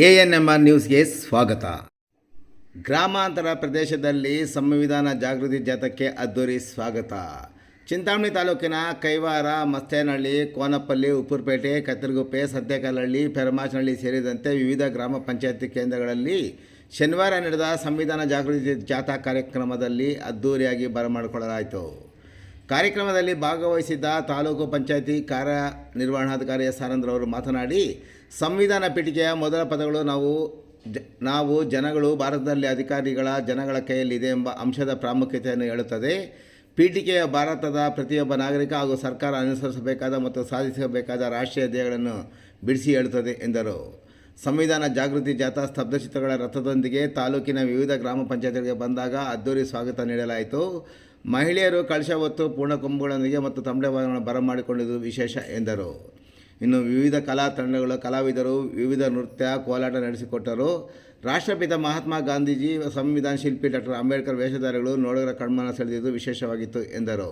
ANMR ನ್ಯೂಸ್ಗೆ ಸ್ವಾಗತ. ಗ್ರಾಮಾಂತರ ಪ್ರದೇಶದಲ್ಲಿ ಸಂವಿಧಾನ ಜಾಗೃತಿ ಜಾಥಾಕ್ಕೆ ಅದ್ದೂರಿ ಸ್ವಾಗತ. ಚಿಂತಾಮಣಿ ತಾಲೂಕಿನ ಕೈವಾರ, ಮಸ್ತೇನಹಳ್ಳಿ, ಕೋನಪಲ್ಲಿ, ಉಪ್ಪುರಪೇಟೆ, ಕತ್ತರಗುಪ್ಪೆ, ಸತ್ಯಕಲ್ಲಹಳ್ಳಿ, ಪೆರಮಾಚನಹಳ್ಳಿ ಸೇರಿದಂತೆ ವಿವಿಧ ಗ್ರಾಮ ಪಂಚಾಯತಿ ಕೇಂದ್ರಗಳಲ್ಲಿ ಶನಿವಾರ ನಡೆದ ಸಂವಿಧಾನ ಜಾಗೃತಿ ಜಾಥಾ ಕಾರ್ಯಕ್ರಮದಲ್ಲಿ ಅದ್ದೂರಿಯಾಗಿ ಬರಮಾಡಿಕೊಳ್ಳಲಾಯಿತು. ಕಾರ್ಯಕ್ರಮದಲ್ಲಿ ಭಾಗವಹಿಸಿದ್ದ ತಾಲೂಕು ಪಂಚಾಯತಿ ಕಾರ್ಯನಿರ್ವಹಣಾಧಿಕಾರಿ ಸಾನಂದ್ರವರು ಮಾತನಾಡಿ, ಸಂವಿಧಾನ ಪೀಠಿಕೆಯ ಮೊದಲ ಪದಗಳು ನಾವು ಜನಗಳು ಭಾರತದಲ್ಲಿ ಅಧಿಕಾರಿಗಳ ಜನಗಳ ಕೈಯಲ್ಲಿದೆ ಎಂಬ ಅಂಶದ ಪ್ರಾಮುಖ್ಯತೆಯನ್ನು ಹೇಳುತ್ತದೆ. ಪೀಠಿಕೆಯ ಭಾರತದ ಪ್ರತಿಯೊಬ್ಬ ನಾಗರಿಕ ಹಾಗೂ ಸರ್ಕಾರ ಅನುಸರಿಸಬೇಕಾದ ಮತ್ತು ಸಾಧಿಸಬೇಕಾದ ರಾಷ್ಟ್ರೀಯ ಧ್ಯೇಯಗಳನ್ನು ಬಿಡಿಸಿ ಹೇಳುತ್ತದೆ ಎಂದರು. ಸಂವಿಧಾನ ಜಾಗೃತಿ ಜಾಥಾ ಸ್ತಬ್ಧಚಿತ್ರಗಳ ರಥದೊಂದಿಗೆ ತಾಲೂಕಿನ ವಿವಿಧ ಗ್ರಾಮ ಪಂಚಾಯತ್ಗಳಿಗೆ ಬಂದಾಗ ಅದ್ದೂರಿ ಸ್ವಾಗತ ನೀಡಲಾಯಿತು. ಮಹಿಳೆಯರು ಕಳಶ ಹೊತ್ತು ಪೂರ್ಣಕೊಂಬುಗಳೊಂದಿಗೆ ಮತ್ತು ತಂಬಳೆಗಳನ್ನು ಬರಮಾಡಿಕೊಂಡಿದ್ದು ವಿಶೇಷ ಎಂದರು. ಇನ್ನು ವಿವಿಧ ಕಲಾ ತಂಡಗಳು, ಕಲಾವಿದರು ವಿವಿಧ ನೃತ್ಯ, ಕೋಲಾಟ ನಡೆಸಿಕೊಟ್ಟರು. ರಾಷ್ಟ್ರಪಿತ ಮಹಾತ್ಮ ಗಾಂಧೀಜಿ, ಸಂವಿಧಾನ ಶಿಲ್ಪಿ ಡಾಕ್ಟರ್ ಅಂಬೇಡ್ಕರ್ ವೇಷಧಾರಿಗಳು ನೋಡುಗರ ಕಣ್ಮನ ಸೆಳೆದಿದ್ದು ವಿಶೇಷವಾಗಿತ್ತು ಎಂದರು.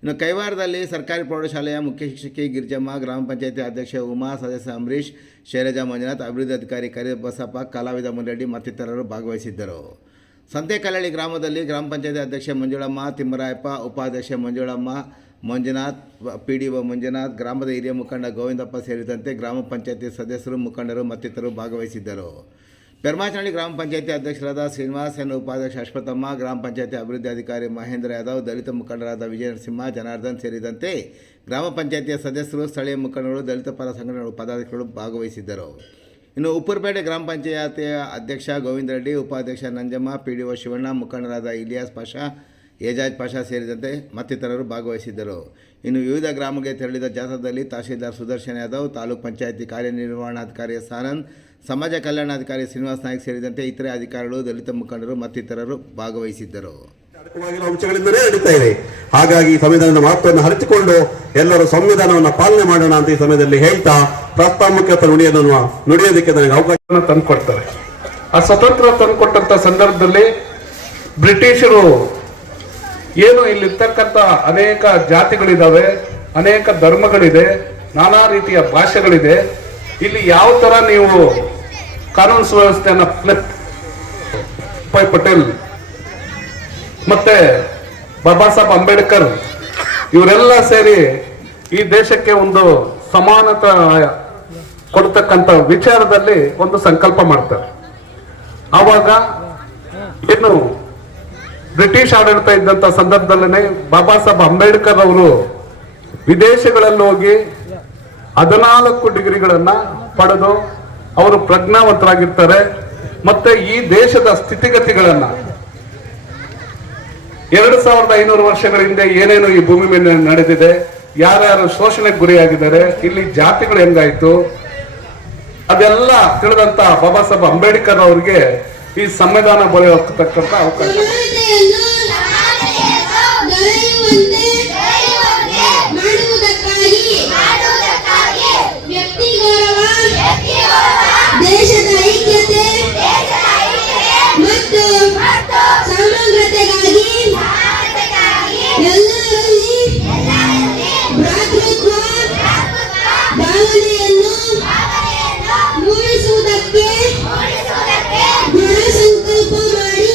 ಇನ್ನು ಕೈವಾರದಲ್ಲಿ ಸರ್ಕಾರಿ ಪ್ರೌಢಶಾಲೆಯ ಮುಖ್ಯ ಶಿಕ್ಷಕಿ ಗಿರಿಜಮ್ಮ, ಗ್ರಾಮ ಪಂಚಾಯತಿ ಅಧ್ಯಕ್ಷೆ ಉಮಾ, ಸದಸ್ಯ ಅಂಬರೀಶ್, ಶೈಲಜಾ ಮಂಜುನಾಥ್, ಅಭಿವೃದ್ಧಿ ಅಧಿಕಾರಿ ಕರಿಬಸಪ್ಪ, ಕಲಾವಿದ ಮುನಿರೆಡ್ಡಿ ಮತ್ತಿತರರು ಭಾಗವಹಿಸಿದ್ದರು. ಸಂತೆಕಲ್ಲಹಳ್ಳಿ ಗ್ರಾಮದಲ್ಲಿ ಗ್ರಾಮ ಪಂಚಾಯತಿ ಅಧ್ಯಕ್ಷೆ ಮಂಜುಳಮ್ಮ, ತಿಮ್ಮರಾಯಪ್ಪ, ಉಪಾಧ್ಯಕ್ಷೆ ಮಂಜುನಾಥ್, PDO ಮಂಜುನಾಥ್, ಗ್ರಾಮದ ಹಿರಿಯ ಮುಖಂಡ ಗೋವಿಂದಪ್ಪ ಸೇರಿದಂತೆ ಗ್ರಾಮ ಪಂಚಾಯತಿ ಸದಸ್ಯರು, ಮುಖಂಡರು ಮತ್ತಿತರರು ಭಾಗವಹಿಸಿದ್ದರು. ಪೆರಮಾಚನಹಳ್ಳಿ ಗ್ರಾಮ ಪಂಚಾಯತಿ ಅಧ್ಯಕ್ಷರಾದ ಶ್ರೀನಿವಾಸ್, ಉಪಾಧ್ಯಕ್ಷ ಅಶ್ವಥಮ್ಮ, ಗ್ರಾಮ ಪಂಚಾಯತಿ ಅಭಿವೃದ್ಧಿ ಅಧಿಕಾರಿ ಮಹೇಂದ್ರ ಯಾದವ್, ದಲಿತ ಮುಖಂಡರಾದ ವಿಜಯ ನರಸಿಂಹ, ಜನಾರ್ದನ್ ಸೇರಿದಂತೆ ಗ್ರಾಮ ಪಂಚಾಯತಿಯ ಸದಸ್ಯರು, ಸ್ಥಳೀಯ ಮುಖಂಡರು, ದಲಿತ ಪರ ಸಂಘಟನೆಗಳ ಪದಾಧಿಕಾರಿಗಳು ಭಾಗವಹಿಸಿದ್ದರು. ಇನ್ನು ಉಪ್ಪುರಪೇಟೆ ಗ್ರಾಮ ಪಂಚಾಯತಿಯ ಅಧ್ಯಕ್ಷ ಗೋವಿಂದ ರೆಡ್ಡಿ, ಉಪಾಧ್ಯಕ್ಷ ನಂಜಮ್ಮ, PDO ಶಿವಣ್ಣ, ಮುಖಂಡರಾದ ಇಲಿಯಾಸ್ ಪಾಷಾ, ಏಜಾಜ್ ಪಾಷಾ ಸೇರಿದಂತೆ ಮತ್ತಿತರರು ಭಾಗವಹಿಸಿದ್ದರು. ಇನ್ನು ವಿವಿಧ ಗ್ರಾಮಗಳಿಗೆ ತೆರಳಿದ ಜಾಥಾದಲ್ಲಿ ತಹಶೀಲ್ದಾರ್ ಸುದರ್ಶನ್ ಯಾದವ್, ತಾಲೂಕು ಪಂಚಾಯತಿ ಕಾರ್ಯನಿರ್ವಹಣಾಧಿಕಾರಿ ಸಾನಂದ್, ಸಮಾಜ ಕಲ್ಯಾಣಾಧಿಕಾರಿ ಶ್ರೀನಿವಾಸ್ ನಾಯ್ಕ್ ಸೇರಿದಂತೆ ಇತರೆ ಅಧಿಕಾರಿಗಳು, ದಲಿತ ಮುಖಂಡರು ಮತ್ತಿತರರು ಭಾಗವಹಿಸಿದ್ದರು. ಅಂಶಗಳಿಂದಲೇ ನಡೀತಾ ಇದೆ. ಹಾಗಾಗಿ ಸಂವಿಧಾನದ ಮಹತ್ವವನ್ನು ಅರಿತುಕೊಂಡು ಎಲ್ಲರೂ ಸಂವಿಧಾನವನ್ನು ಪಾಲನೆ ಮಾಡೋಣ ಅಂತ ಈ ಸಮಯದಲ್ಲಿ ಹೇಳ್ತಾ ಪ್ರಾಸ್ತಾವಿಕ ನುಡಿಯೋದಕ್ಕೆ ನನಗೆ ಅವಕಾಶ ತಂದುಕೊಡ್ತಾರೆ. ಆ ಸ್ವತಂತ್ರ ತಂದುಕೊಟ್ಟಂತ ಸಂದರ್ಭದಲ್ಲಿ ಬ್ರಿಟಿಷರು ಏನು ಇಲ್ಲಿರ್ತಕ್ಕಂಥ ಅನೇಕ ಜಾತಿಗಳಿದಾವೆ, ಅನೇಕ ಧರ್ಮಗಳಿದೆ, ನಾನಾ ರೀತಿಯ ಭಾಷೆಗಳಿದೆ. ಇಲ್ಲಿ ಯಾವ ತರ ನೀವು ಕಾನೂನು ಸುವ್ಯವಸ್ಥೆಯನ್ನ ಪಟೇಲ್ ಮತ್ತೆ ಬಾಬಾ ಸಾಹೇಬ್ ಅಂಬೇಡ್ಕರ್ ಇವರೆಲ್ಲ ಸೇರಿ ಈ ದೇಶಕ್ಕೆ ಒಂದು ಸಮಾನತೆ ಕೊಡ್ತಕ್ಕಂಥ ವಿಚಾರದಲ್ಲಿ ಒಂದು ಸಂಕಲ್ಪ ಮಾಡ್ತಾರೆ. ಆವಾಗ ಏನು ಬ್ರಿಟಿಷ್ ಆಡಳಿತ ಇದ್ದಂತ ಸಂದರ್ಭದಲ್ಲೇ ಬಾಬಾ ಸಾಹೇಬ್ ಅಂಬೇಡ್ಕರ್ ಅವರು ವಿದೇಶಗಳಲ್ಲಿ ಹೋಗಿ 14 ಡಿಗ್ರಿಗಳನ್ನ ಪಡೆದು ಅವರು ಪ್ರಜ್ಞಾವಂತರಾಗಿರ್ತಾರೆ. ಮತ್ತೆ ಈ ದೇಶದ ಸ್ಥಿತಿಗತಿಗಳನ್ನ 2500 ವರ್ಷಗಳ ಹಿಂದೆ ಏನೇನು ಈ ಭೂಮಿ ಮೇಲೆ ನಡೆದಿದೆ, ಯಾರ್ಯಾರು ಶೋಷಣೆಗೆ ಗುರಿಯಾಗಿದ್ದಾರೆ, ಇಲ್ಲಿ ಜಾತಿಗಳು ಹೆಂಗಾಯ್ತು, ಅದೆಲ್ಲ ತಿಳಿದಂತ ಬಾಬಾ ಸಾಹೇಬ್ ಅಂಬೇಡ್ಕರ್ ಅವರಿಗೆ ಈ ಸಂವಿಧಾನ ಬರೆಯತಕ್ಕಂತ ಅವಕಾಶ ದೇಶದ ಐಕ್ಯತೆ ಮತ್ತು ಸಮಗ್ರತೆಗಾಗಿ ಎಲ್ಲರಲ್ಲಿ ಭ್ರಾತೃತ್ವ ಭಾವನೆಯನ್ನು ಮೂಡಿಸುವುದಕ್ಕೆ ದೃಢ ಸಂಕಲ್ಪ ಮಾಡಿ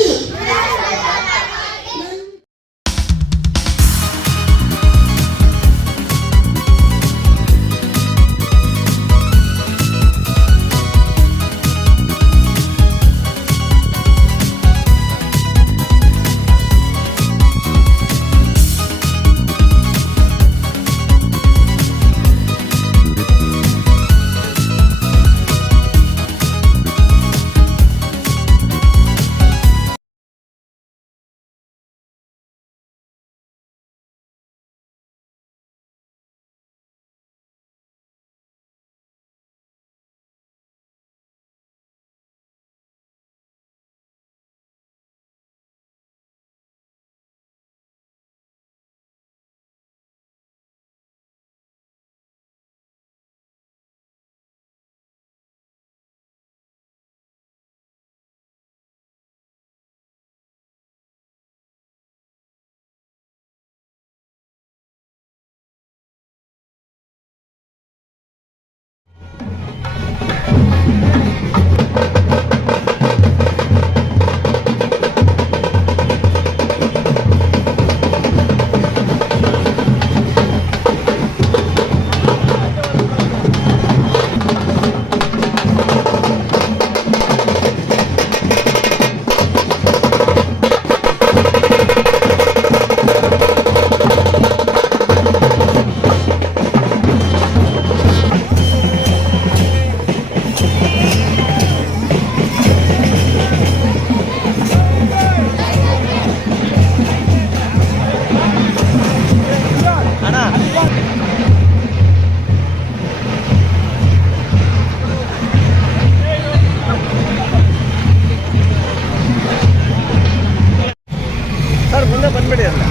ಹಿಂದ್ಗಡೆ ಅಲ್ಲ.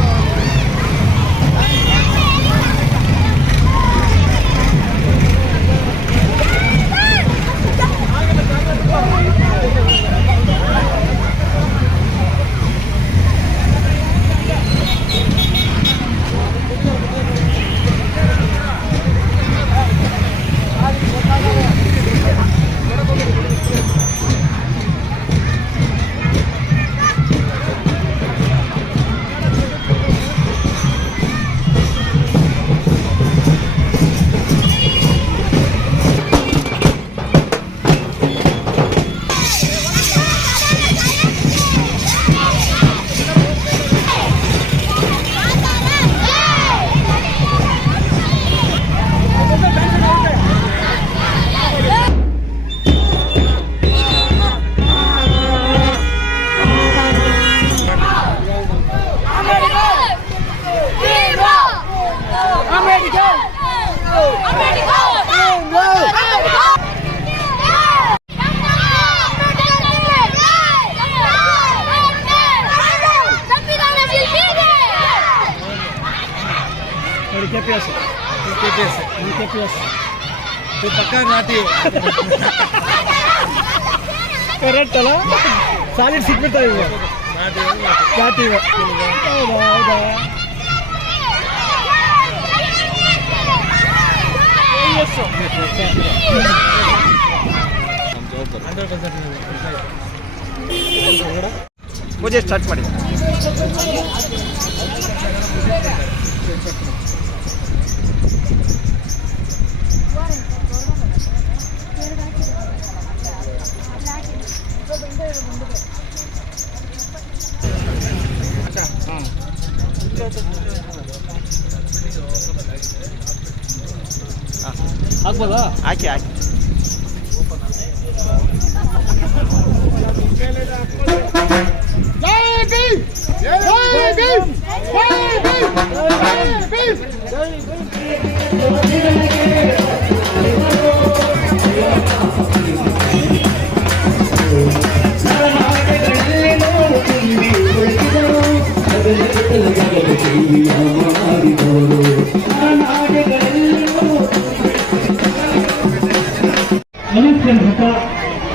ಪಕ್ಕ ನಾಟಿ ಕರೆಕ್ಟ್ ಅಲ್ಲ, ಸಾಲಿಡ್ ಸಿಕ್ಬಿಡ್ತಾ ಇವ ನಾಟಿ. ಹೌದಾ ಹೌದಾ ಪೂಜೆ ಸ್ಟಾರ್ಟ್ ಮಾಡಿ. ಆಗ್ಬೋದಾ? ಹಾಕಿ ಹಾಕಿ.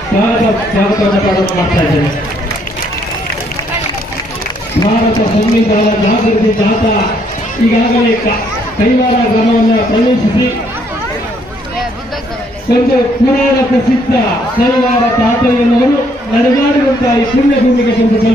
ಸ್ವಾಗತ ಮಾಡ್ತಾ ಇದ್ದೇನೆ. ಭಾರತ ಸಂವಿಧಾನ ಜಾಗೃತಿ ಜಾಥಾ ಈಗಾಗಲೇ ಕೈವಾರ ಗ್ರಾಮವನ್ನು ಪ್ರವೇಶಿಸಿ ಒಂದು ಪುರಾಣ ಪ್ರಸಿದ್ಧ ಕೈವಾರ ತಾತಯ್ಯನವರು ನಡೆದಾಡಿರುವಂತಹ ಈ ಪುಣ್ಯಭೂಮಿಗೆ ಬಂದು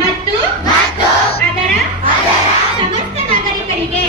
ಮತ್ತು ಅದರ ಸಮಸ್ತ ನಾಗರಿಕರಿಗೆ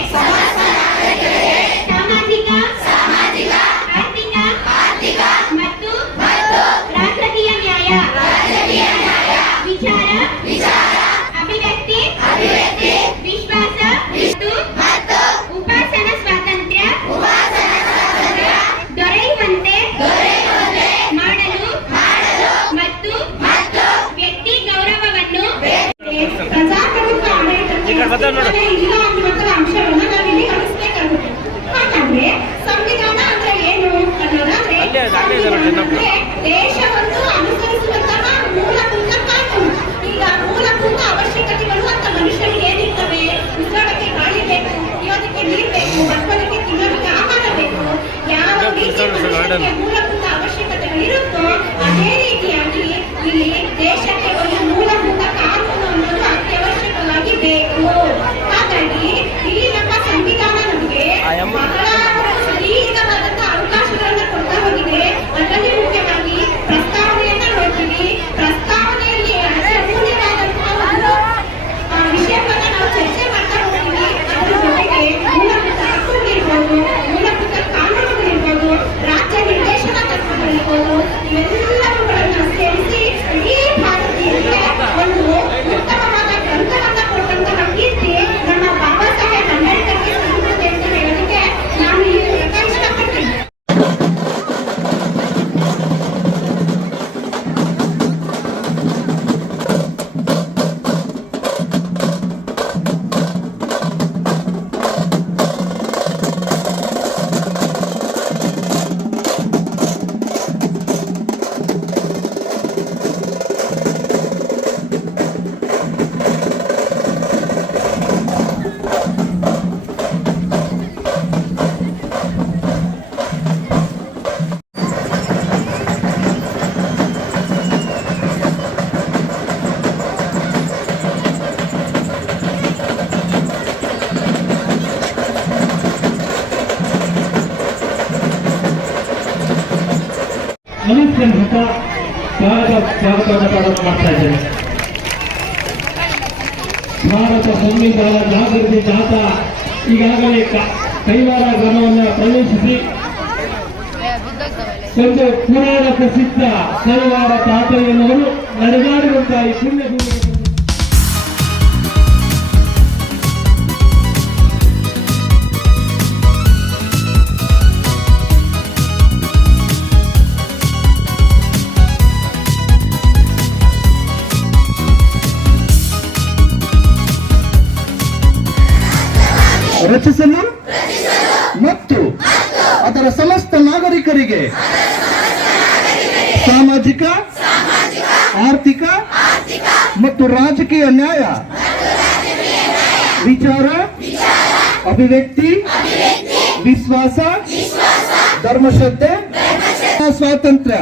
ಅತ್ಯಂತ ಸ್ವಾಗತವನ್ನು ಮಾಡ್ತಾ ಇದ್ದೇನೆ. ಭಾರತ ಸಂವಿಧಾನ ಜಾಗೃತಿ ಜಾಥಾ ಈಗಾಗಲೇ ಕೈವಾರ ಗ್ರಾಮವನ್ನು ಪ್ರವೇಶಿಸಿ ಒಂದು ಪುರಾಣ ಪ್ರಸಿದ್ಧ ಕೈವಾರ ತಾತಯ್ಯನವರು ನಡೆದಾಡಿರುವಂತಹ ಈ ಪುಣ್ಯ ಭೂಮಿ ರಚಿಸಲು ಮತ್ತು ಅದರ ಸಮಸ್ತ ನಾಗರಿಕರಿಗೆ ಸಾಮಾಜಿಕ, ಆರ್ಥಿಕ ಮತ್ತು ರಾಜಕೀಯ ನ್ಯಾಯ, ವಿಚಾರ, ಅಭಿವ್ಯಕ್ತಿ, ವಿಶ್ವಾಸ, ಧರ್ಮಶ್ರದ್ಧೆ, ಸ್ವಾತಂತ್ರ್ಯ,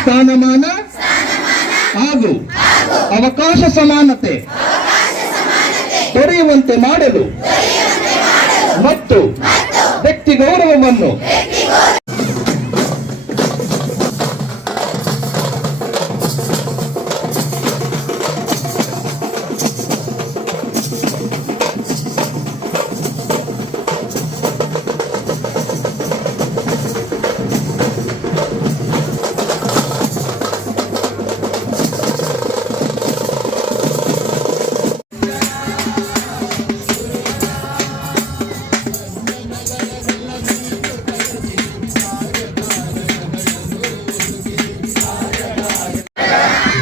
ಸ್ಥಾನಮಾನ ಹಾಗೂ ಅವಕಾಶ ಸಮಾನತೆ ದೊರೆಯುವಂತೆ ಮಾಡಲು ಮತ್ತು ವ್ಯಕ್ತಿ ಗೌರವವನ್ನು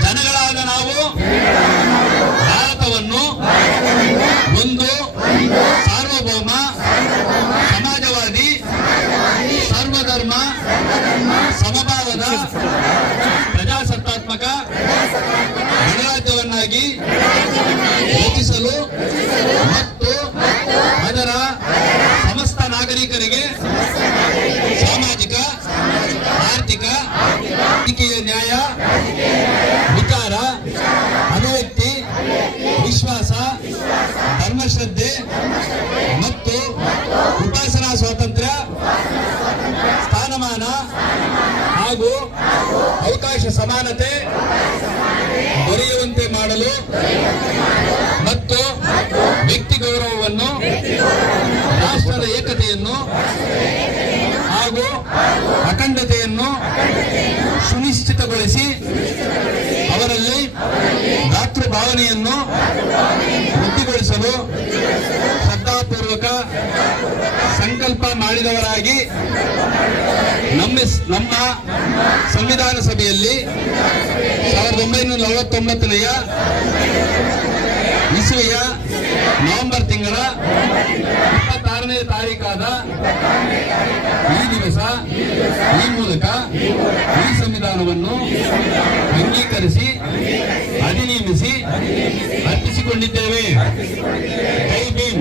ಜನಗಳಾದ ನಾವು ಭಾರತವನ್ನು ಒಂದು ಸಾರ್ವಭೌಮ, ಸಮಾಜವಾದಿ, ಸರ್ವಧರ್ಮ, ಸಮಭಾವದ, ಪ್ರಜಾಸತ್ತಾತ್ಮಕ ಗಣರಾಜ್ಯವನ್ನಾಗಿ ರಚಿಸಲು ಮತ್ತು ಅದರ ಸಮಸ್ತ ನಾಗರಿಕರಿಗೆ ಸಾಮಾಜಿಕ, ಆರ್ಥಿಕ, ರಾಜಕೀಯ ನ್ಯಾಯ, ವಿಚಾರ, ಅಭಿವ್ಯಕ್ತಿ, ವಿಶ್ವಾಸ, ಧರ್ಮಶ್ರದ್ಧೆ ಮತ್ತು ಉಪಾಸನಾ ಸ್ವಾತಂತ್ರ್ಯ, ಸ್ಥಾನಮಾನ ಹಾಗೂ ಅವಕಾಶ ಸಮಾನತೆ ದೊರೆಯುವಂತೆ ಮಾಡಲು ಮತ್ತು ವ್ಯಕ್ತಿ ಗೌರವವನ್ನು, ರಾಷ್ಟ್ರದ ಏಕತೆಯನ್ನು ಹಾಗೂ ಅಖಂಡತೆಯನ್ನು ಸುನಿಶ್ಚಿತಗೊಳಿಸಿ ಅವರಲ್ಲಿ ಭಾವನೆಯನ್ನು ವೃದ್ಧಿಗೊಳಿಸಲು ಶ್ರದ್ಧಾಪೂರ್ವಕ ಸಂಕಲ್ಪ ಮಾಡಿದವರಾಗಿ ನಮ್ಮ ಸಂವಿಧಾನ ಸಭೆಯಲ್ಲಿ 1949ನೇ ಇಸವಿಯ ನವೆಂಬರ್ ತಿಂಗಳ 26ನೇ ತಾರೀಕಾದ ಈ ದಿವಸ ಈ ಮೂಲಕ ಈ ಸಂವಿಧಾನವನ್ನು ಅಂಗೀಕರಿಸಿ ಅಧಿನಿಯಮಿಸಿ ಅರ್ಪಿಸಿಕೊಂಡಿದ್ದೇವೆ. ಜೈ ಭೀಮ್.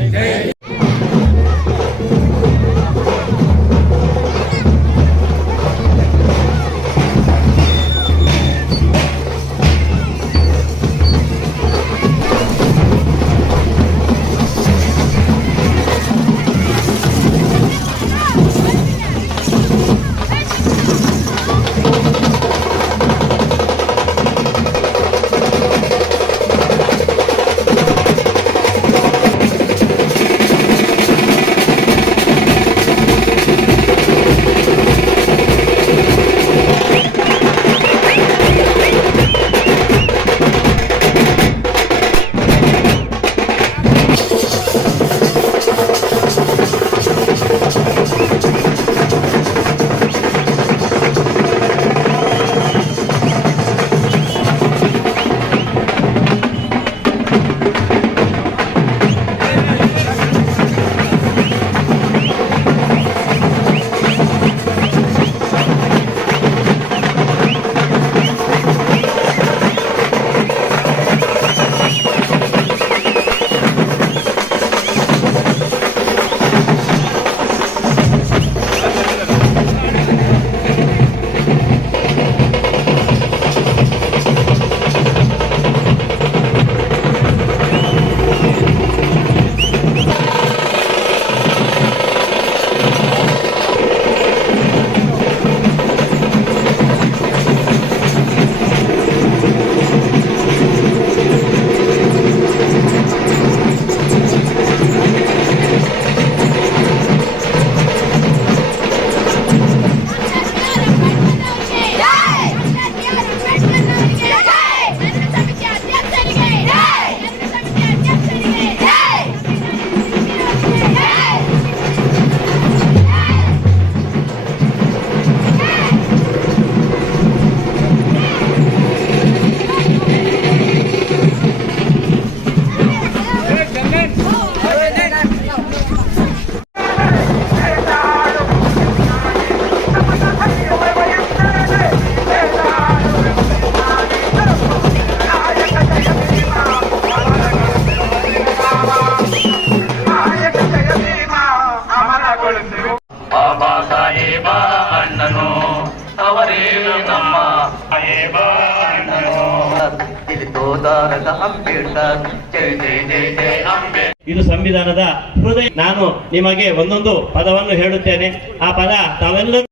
ಅವತಾರದ ಅಂಬೇಡ್ಕರ್ ಜೈ ಜೈ ಜೈ ಜೈ ಅಂಬೇಡ್ಕರ್. ಇದು ಸಂವಿಧಾನದ ಹೃದಯ. ನಾನು ನಿಮಗೆ ಒಂದೊಂದು ಪದವನ್ನು ಹೇಳುತ್ತೇನೆ. ಆ ಪದ ತಾವೆಲ್ಲರೂ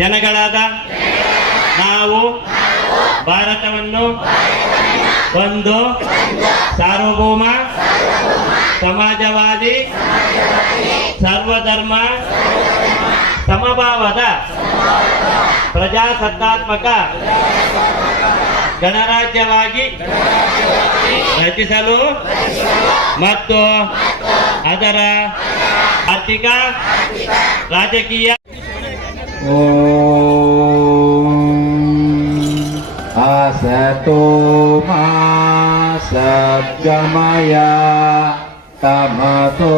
ಜನಗಳಾದ ನಾವು ಭಾರತವನ್ನು ಒಂದು ಸಾರ್ವಭೌಮ ಸಮಾಜವಾದಿ ಸರ್ವಧರ್ಮ ಸಮಭಾವದ ಪ್ರಜಾಸತ್ತಾತ್ಮಕ ಗಣರಾಜ್ಯವಾಗಿ ರಚಿಸಲು ಮತ್ತು ಅದರ ಆರ್ಥಿಕ ರಾಜಕೀಯ असतो मा सद्गमय तमसो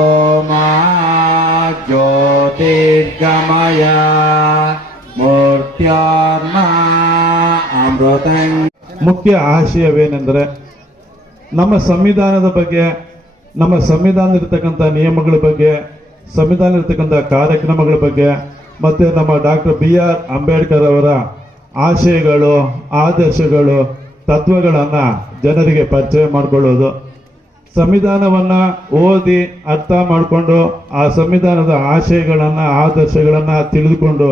मा ज्योतिर्गमय मूर्त्यार्मा अमृतं. ಮುಖ್ಯ ಆಶಯವೇನೆಂದರೆ ನಮ್ಮ ಸಂವಿಧಾನದ ಬಗ್ಗೆ, ನಮ್ಮ ಸಂವಿಧಾನ ಇರತಕ್ಕಂಥ ನಿಯಮಗಳ ಬಗ್ಗೆ, ಸಂವಿಧಾನ ಇರತಕ್ಕಂಥ ಕಾರ್ಯಕ್ರಮಗಳ ಬಗ್ಗೆ ಮತ್ತು ನಮ್ಮ ಡಾಕ್ಟರ್ BR ಅಂಬೇಡ್ಕರ್ ಅವರ ಆಶಯಗಳು, ಆದರ್ಶಗಳು, ತತ್ವಗಳನ್ನು ಜನರಿಗೆ ಪರಿಚಯ ಮಾಡಿಕೊಳ್ಳೋದು. ಸಂವಿಧಾನವನ್ನು ಓದಿ ಅರ್ಥ ಮಾಡಿಕೊಂಡು ಆ ಸಂವಿಧಾನದ ಆಶಯಗಳನ್ನು, ಆದರ್ಶಗಳನ್ನು ತಿಳಿದುಕೊಂಡು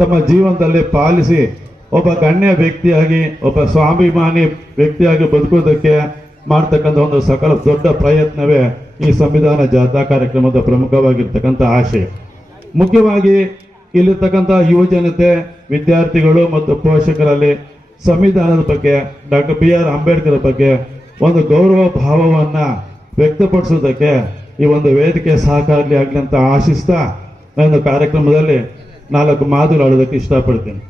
ತಮ್ಮ ಜೀವನದಲ್ಲಿ ಪಾಲಿಸಿ ಒಬ್ಬ ಗಣ್ಯ ವ್ಯಕ್ತಿಯಾಗಿ, ಒಬ್ಬ ಸ್ವಾಭಿಮಾನಿ ವ್ಯಕ್ತಿಯಾಗಿ ಬದುಕೋದಕ್ಕೆ ಮಾಡ್ತಕ್ಕಂಥ ಒಂದು ಸಕಲ ದೊಡ್ಡ ಪ್ರಯತ್ನವೇ ಈ ಸಂವಿಧಾನ ಜಾಥಾ ಕಾರ್ಯಕ್ರಮದ ಪ್ರಮುಖವಾಗಿರ್ತಕ್ಕಂಥ ಆಶಯ. ಮುಖ್ಯವಾಗಿ ಇಲ್ಲಿರ್ತಕ್ಕಂಥ ಯುವಜನತೆ, ವಿದ್ಯಾರ್ಥಿಗಳು ಮತ್ತು ಪೋಷಕರಲ್ಲಿ ಸಂವಿಧಾನದ ಬಗ್ಗೆ, ಡಾಕ್ಟರ್ BR ಅಂಬೇಡ್ಕರ್ ಬಗ್ಗೆ ಒಂದು ಗೌರವ ಭಾವವನ್ನು ವ್ಯಕ್ತಪಡಿಸೋದಕ್ಕೆ ಈ ಒಂದು ವೇದಿಕೆ ಸಹಕಾರಿ ಆಗಲಿ ಅಂತ ಆಶಿಸ್ತಾ ನಾನು ಕಾರ್ಯಕ್ರಮದಲ್ಲಿ 4 ಮಾತುಗಳು ಆಡೋದಕ್ಕೆ ಇಷ್ಟಪಡ್ತೀನಿ.